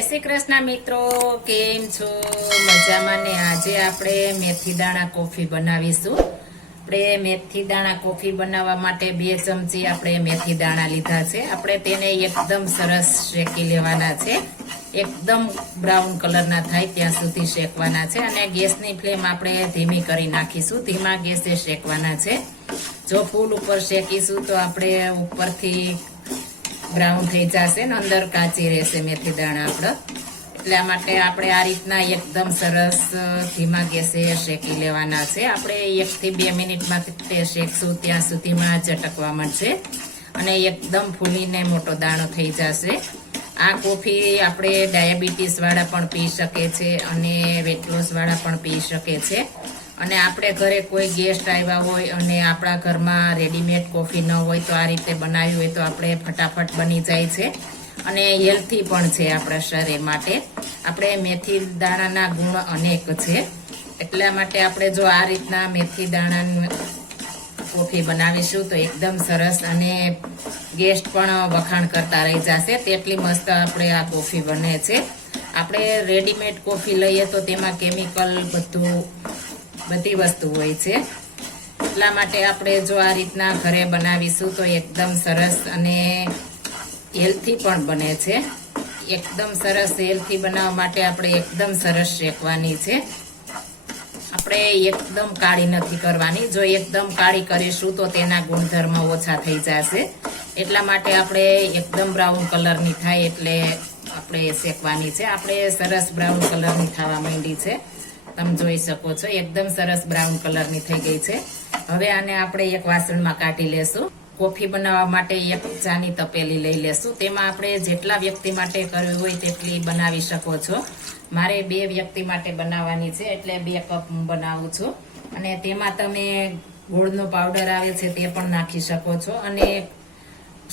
શ્રી કૃષ્ણ મિત્રો, કેમ છો? મજામાં ને આજે આપણે મેથી દાણા કોફી બનાવીશું. આપણે મેથી દાણા કોફી બનાવવા માટે બે ચમચી આપણે મેથી દાણા લીધા છે. આપણે તેને એકદમ સરસ શેકી લેવાના છે. એકદમ બ્રાઉન કલરના થાય ત્યાં સુધી શેકવાના છે અને ગેસની ફ્લેમ આપણે ધીમી કરી નાખીશું. ધીમા ગેસે શેકવાના છે. જો ફૂલ ઉપર શેકીશું તો આપણે ઉપરથી બ્રાઉન થઈ જશે ને અંદર કાચી રહેશે મેથી દાણા આપણા. એટલા માટે આપણે આ રીતના એકદમ સરસ ધીમા ગેસે શેકી લેવાના છે. આપણે એકથી બે મિનિટમાં તે શેકશું, ત્યાં સુધીમાં ચટકવા મળશે અને એકદમ ફૂલીને મોટો દાણો થઈ જશે. આ કોફી આપણે ડાયાબિટીસવાળા પણ પી શકે છે અને વેટ લોસવાળા પણ પી શકે છે. અને આપણે ઘરે કોઈ ગેસ્ટ આવ્યા હોય અને આપણા ઘરમાં રેડીમેડ કોફી ન હોય તો આ રીતે બનાવી હોય તો આપણે ફટાફટ બની જાય છે. અને હેલ્થી પણ છે આપણા શરીર માટે. આપણે મેથી દાણાના ગુણ અનેક છે. એટલા માટે આપણે જો આ રીતના મેથી દાણાની કોફી બનાવીશું તો એકદમ સરસ અને ગેસ્ટ પણ વખાણ કરતા રહી જશે. તેટલી મસ્ત આપણે આ કોફી બને છે. આપણે રેડીમેડ કોફી લઈએ તો તેમાં કેમિકલ બધું બધી વસ્તુ હોય છે. એટલા માટે આપણે જો આ રીતના ઘરે બનાવીશું તો એકદમ સરસ અને હેલ્થી પણ બને છે. એકદમ સરસ હેલ્થી બનાવવા માટે આપણે એકદમ સરસ શેકવાની છે. આપણે એકદમ કાળી નથી કરવાની. જો એકદમ કાળી કરીશું તો તેના ગુણધર્મ ઓછા થઈ જશે. એટલા માટે આપણે એકદમ બ્રાઉન કલરની થાય એટલે આપણે શેકવાની છે. આપણે સરસ બ્રાઉન કલરની થવા માંડી છે. તમે જોઈ શકો છો, એકદમ સરસ બ્રાઉન કલરની થઈ ગઈ છે. હવે આને આપણે એક વાસણમાં કાઢી લેશું. કોફી બનાવવા માટે એક ચાની તપેલી લઈ લેશું. તેમાં આપણે જેટલા વ્યક્તિ માટે કરવી હોય તેટલી બનાવી શકો છો. મારે બે વ્યક્તિ માટે બનાવવાની છે, એટલે બે કપ હું બનાવું છું. અને તેમાં તમે ગોળનો પાવડર આવે છે તે પણ નાખી શકો છો. અને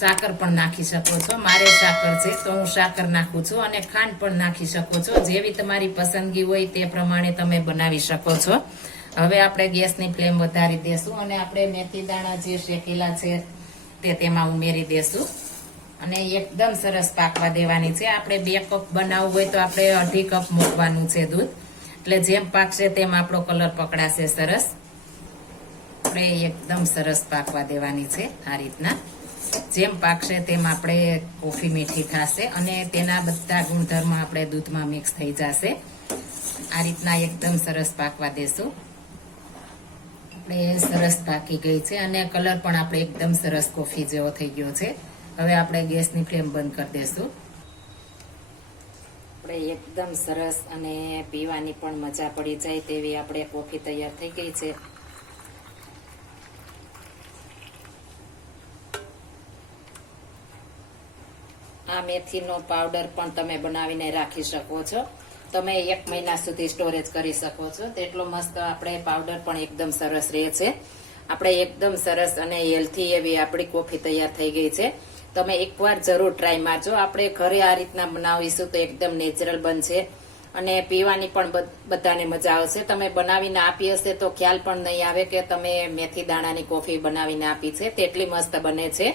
સાકર પણ નાખી શકો છો. મારે સાકર છે તો હું સાકર નાખું છું અને ખાંડ પણ નાખી શકો છો. જેવી તમારી પસંદગી હોય તે પ્રમાણે તમે બનાવી શકો છો. હવે આપણે ગેસની ફ્લેમ વધારી દેશું અને આપણે મેથી દાણા જે શેકેલા છે તે તેમાં ઉમેરી દેશું. અને એકદમ સરસ પાકવા દેવાની છે. આપણે બે કપ બનાવવું હોય તો આપણે અઢી કપ મૂકવાનું છે દૂધ. એટલે જેમ પાકશે તેમ આપણો કલર પકડાશે સરસ. આપણે એકદમ સરસ પાકવા દેવાની છે આ રીતના. જેમ પાકશે તેમ આપણે કોફી મીઠી થશે અને તેના બધા ગુણધર્મ આપણે દૂધમાં મિક્સ થઈ જશે. આ રીતના એકદમ સરસ પાકવા દેશું. આપણે સરસ પાકી ગઈ છે અને કલર પણ આપણે એકદમ સરસ કોફી જેવો થઈ ગયો છે. હવે આપણે ગેસની ફ્લેમ બંધ કરી દેશું. આપણે એકદમ સરસ અને પીવાની પણ મજા પડી જાય તેવી આપણે કોફી તૈયાર થઈ ગઈ છે. આ મેથીનો પાવડર પણ તમે બનાવીને રાખી શકો છો. તમે એક મહિના સુધી સ્ટોરેજ કરી શકો છો. તેટલો મસ્ત આપણે પાવડર પણ એકદમ સરસ રહે છે. આપણે એકદમ સરસ અને હેલ્થી એવી આપણી કોફી તૈયાર થઈ ગઈ છે. તમે એકવાર જરૂર ટ્રાય મારજો. આપણે ઘરે આ રીતના બનાવીશું તો એકદમ નેચરલ બનશે અને પીવાની પણ બધ- બધાને મજા આવશે. તમે બનાવીને આપી હશે તો ખ્યાલ પણ નહીં આવે કે તમે મેથી દાણાની કોફી બનાવીને આપી છે. તેટલી મસ્ત બને છે.